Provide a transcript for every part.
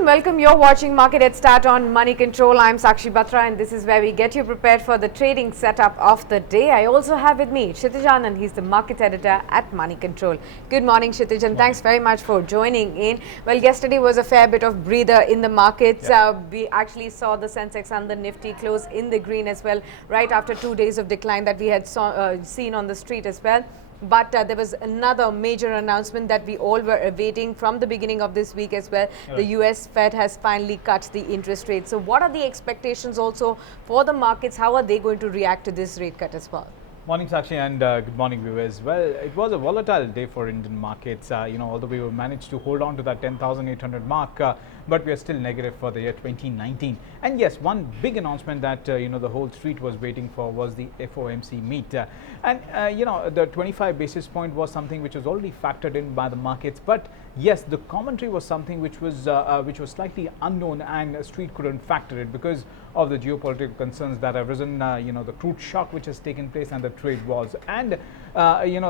and welcome. You're watching Market Headstart on Moneycontrol. I'm Sakshi Batra and this is where we get you prepared for the trading setup of the day. I also have with me Kshitij Anand. He's the market editor at Moneycontrol. Good morning, Kshitij, and thanks very much for joining in. Well, yesterday was a fair bit of breather in the markets. We actually saw the Sensex and the Nifty close in the green as well, right after 2 days of decline that we had seen on the street as well. But there was another major announcement that we all were awaiting from the beginning of this week as well. The US Fed has finally cut the interest rate. So what are the expectations also for the markets? How are they going to react to this rate cut as well? Morning, Sakshi, and good morning, viewers. Well, it was a volatile day for Indian markets. Although we managed to hold on to that 10,800 mark, but we are still negative for the year 2019. And yes, one big announcement that the whole street was waiting for was the FOMC meet. The 25 basis point was something which was already factored in by the markets. But yes, the commentary was something which was slightly unknown, and the street couldn't factor it because of the geopolitical concerns that have risen. The crude shock which has taken place and the trade wars, and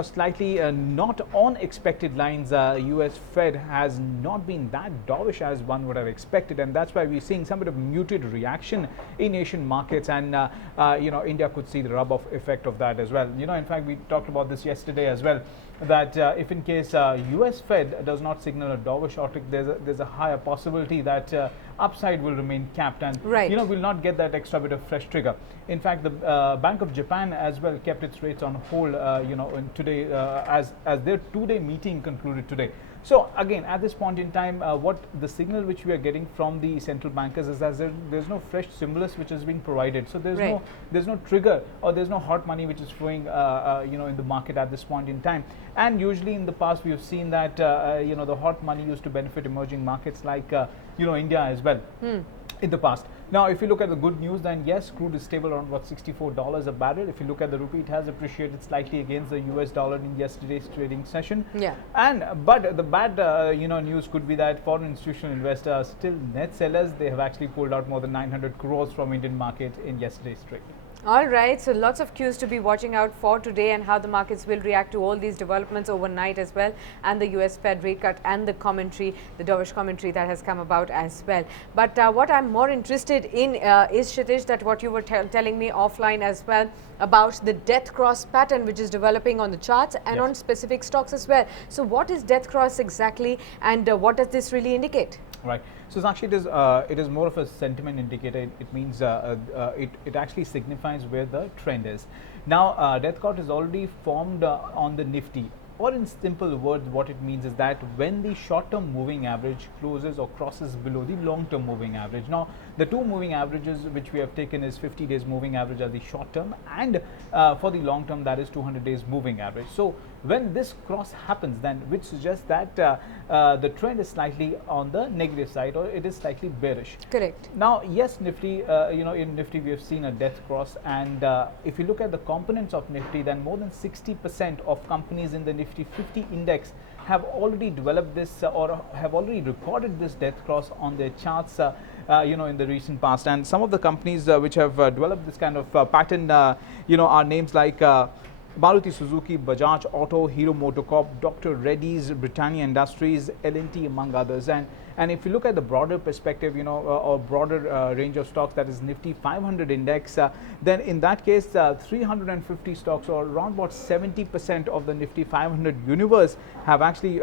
slightly not on expected lines. US Fed has not been that dovish as one would have expected, and that's why we're seeing some bit of muted reaction in Asian markets, and India could see the rub-off effect of that as well. In fact, we talked about this yesterday as well, that if in case US Fed does not signal a dovish outlook, there's a higher possibility that upside will remain capped, and we'll not get that extra bit of fresh trigger. In fact, the Bank of Japan as well kept its rates on hold today as their 2-day meeting concluded today. So again, at this point in time, what the signal which we are getting from the central bankers is that there's no fresh stimulus which has been provided. So there's no trigger, or there's no hot money which is flowing in the market at this point in time. And usually in the past we have seen that the hot money used to benefit emerging markets like India as well in the past. Now, if you look at the good news, then yes, crude is stable around what, $64 a barrel. If you look at the rupee, it has appreciated slightly against the US dollar in yesterday's trading session. But the bad news could be that foreign institutional investors are still net sellers. They have actually pulled out more than 900 crores from Indian market in yesterday's trade. All right, so lots of cues to be watching out for today, and how the markets will react to all these developments overnight as well, and the US Fed rate cut and the commentary, the dovish commentary that has come about as well. But what I'm more interested in is, Kshitij, that what you were telling me offline as well about the death cross pattern which is developing on the charts and on specific stocks as well. So what is death cross exactly, and what does this really indicate? Right. So actually it is more of a sentiment indicator. It means it actually signifies where the trend is. Now, death cross is already formed on the Nifty. Or in simple words, what it means is that when the short-term moving average closes or crosses below the long-term moving average. Now, the two moving averages which we have taken is 50 days moving average as the short-term, and for the long-term, that is 200 days moving average. So when this cross happens, then which suggests that the trend is slightly on the negative side, or it is slightly bearish. Correct. Now, yes, Nifty, in Nifty we have seen a death cross, and if you look at the components of Nifty, then more than 60% of companies in the Nifty 50 index have already developed this or have already recorded this death cross on their charts in the recent past. And some of the companies which have developed this kind of pattern are names like Maruti Suzuki, Bajaj Auto, Hero MotoCorp, Dr. Reddy's, Britannia Industries, L&T, among others. And if you look at the broader perspective, or broader range of stocks, that is Nifty 500 index, then in that case, 350 stocks, or around about 70% of the Nifty 500 universe have actually,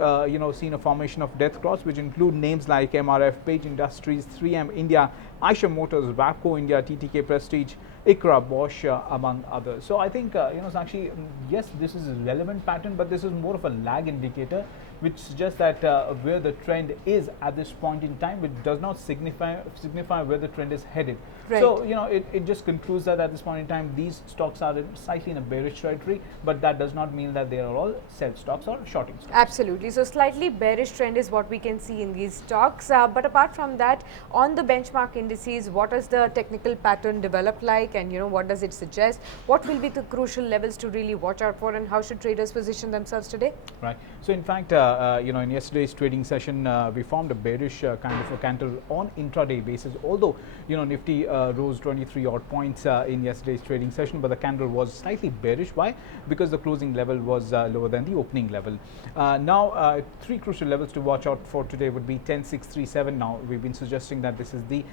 seen a formation of death cross, which include names like MRF, Page Industries, 3M India, Eicher Motors, WAPCO India, TTK Prestige, ICRA, Bosch, among others. So I think, Sakshi, yes, this is a relevant pattern, but this is more of a lag indicator, which suggests that where the trend is at this point in time, which does not signify where the trend is headed. Right. So, it just concludes that at this point in time, these stocks are slightly in a bearish territory, but that does not mean that they are all sell stocks or shorting stocks. Absolutely. So slightly bearish trend is what we can see in these stocks. But apart from that, on the benchmark indices, what does the technical pattern develop like, and what does it suggest? What will be the crucial levels to really watch out for, and how should traders position themselves today? Right. So in fact, in yesterday's trading session, we formed a bearish kind of a candle on intraday basis. Although Nifty rose 23 odd points in yesterday's trading session, but the candle was slightly bearish. Why? Because the closing level was lower than the opening level. Now, three crucial levels to watch out for today would be 10,637. Now, we've been suggesting that this is the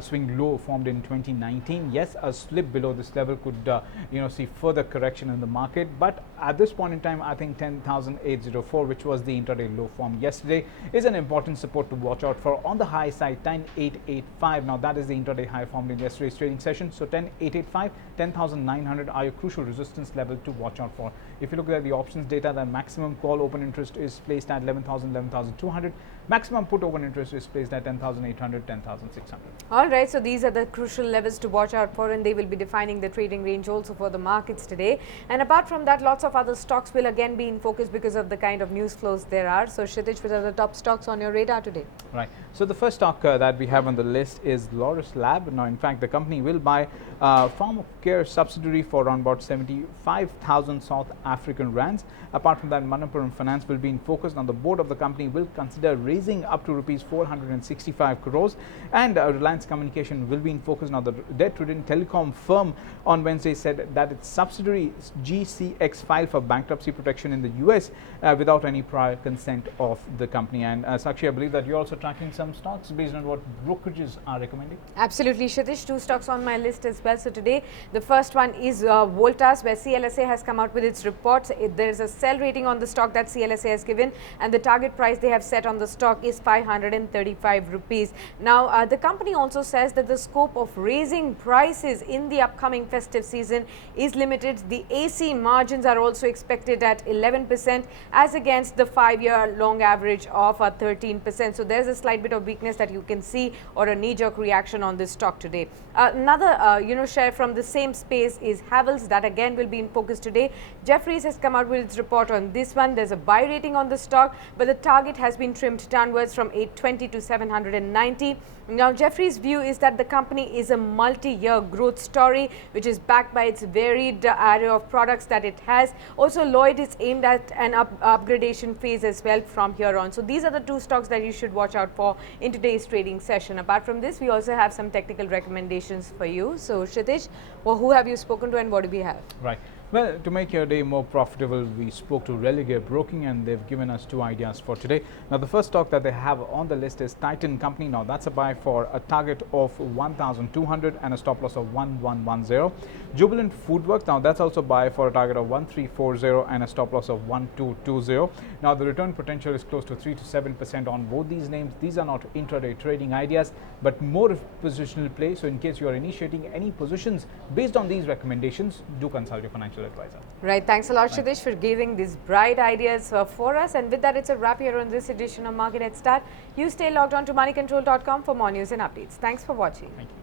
swing low formed in 2019. Yes, a slip below this level could see further correction in the market, but at this point in time, I think 10,804, which was the intraday low formed yesterday, is an important support to watch out for. On the high side, 10,885. Now, that is the intraday high formed in yesterday's trading session. So 10,885, 10,900 are your crucial resistance level to watch out for. If you look at the options data, the maximum call open interest is placed at 11,000, 11,200. Maximum put open interest is placed at 10,800, 10,600. All right, so these are the crucial levels to watch out for, and they will be defining the trading range also for the markets today. And apart from that, lots of other stocks will again be in focus because of the kind of news flows there are. So Kshitij, what are the top stocks on your radar today? Right. So the first stock that we have on the list is Loris Lab. Now, in fact, the company will buy Pharmacare subsidiary for around about 75,000 South African rands. Apart from that, Moneycontrol Finance will be in focus. Now, the board of the company will consider raising up to rupees 465 crores, and Reliance Communication will be in focus. Now, the debt-ridden telecom firm on Wednesday said that its subsidiary GCX filed for bankruptcy protection in the US without any prior consent of the company. And Sakshi, I believe that you're also tracking some stocks based on what brokerages are recommending. Absolutely, Kshitij. Two stocks on my list as well. So today, the first one is Voltas, where CLSA has come out with its reports. There's a sell rating on the stock that CLSA has given, and the target price they have set on the stock is 535 rupees. Now, the company also says that the scope of raising prices in the upcoming festive season is limited. The AC margins are also expected at 11% as against the 5-year long average of 13%. So there's a slight bit of weakness that you can see, or a knee-jerk reaction on this stock today. Another share from the same space is Havells, that again will be in focus today. Jefferies has come out with its report on this one. There's a buy rating on the stock, but the target has been trimmed downwards from 820 to 790. Now, Jefferies' view is that the company is a multi-year growth story, which is backed by its varied array of products that it has. Also, Lloyd is aimed at an upgradation phase as well from here on. So these are the two stocks that you should watch out for in today's trading session. Apart from this, we also have some technical recommendations for you. So Kshitij, who have you spoken to and what do we have? Right. Well, to make your day more profitable, we spoke to Religare Broking, and they've given us two ideas for today. Now, the first stock that they have on the list is Titan Company. Now, that's a buy for a target of 1,200 and a stop loss of 1,110. Jubilant Foodworks. Now, that's also buy for a target of 1,340 and a stop loss of 1,220. Now, the return potential is close to 3 to 7% on both these names. These are not intraday trading ideas, but more positional play. So, in case you are initiating any positions based on these recommendations, do consult your financial advisor. Right. Thanks a lot, Kshitij, for giving these bright ideas for us. And with that, it's a wrap here on this edition of Market Headstart. You stay logged on to moneycontrol.com for more news and updates. Thanks for watching. Thank you.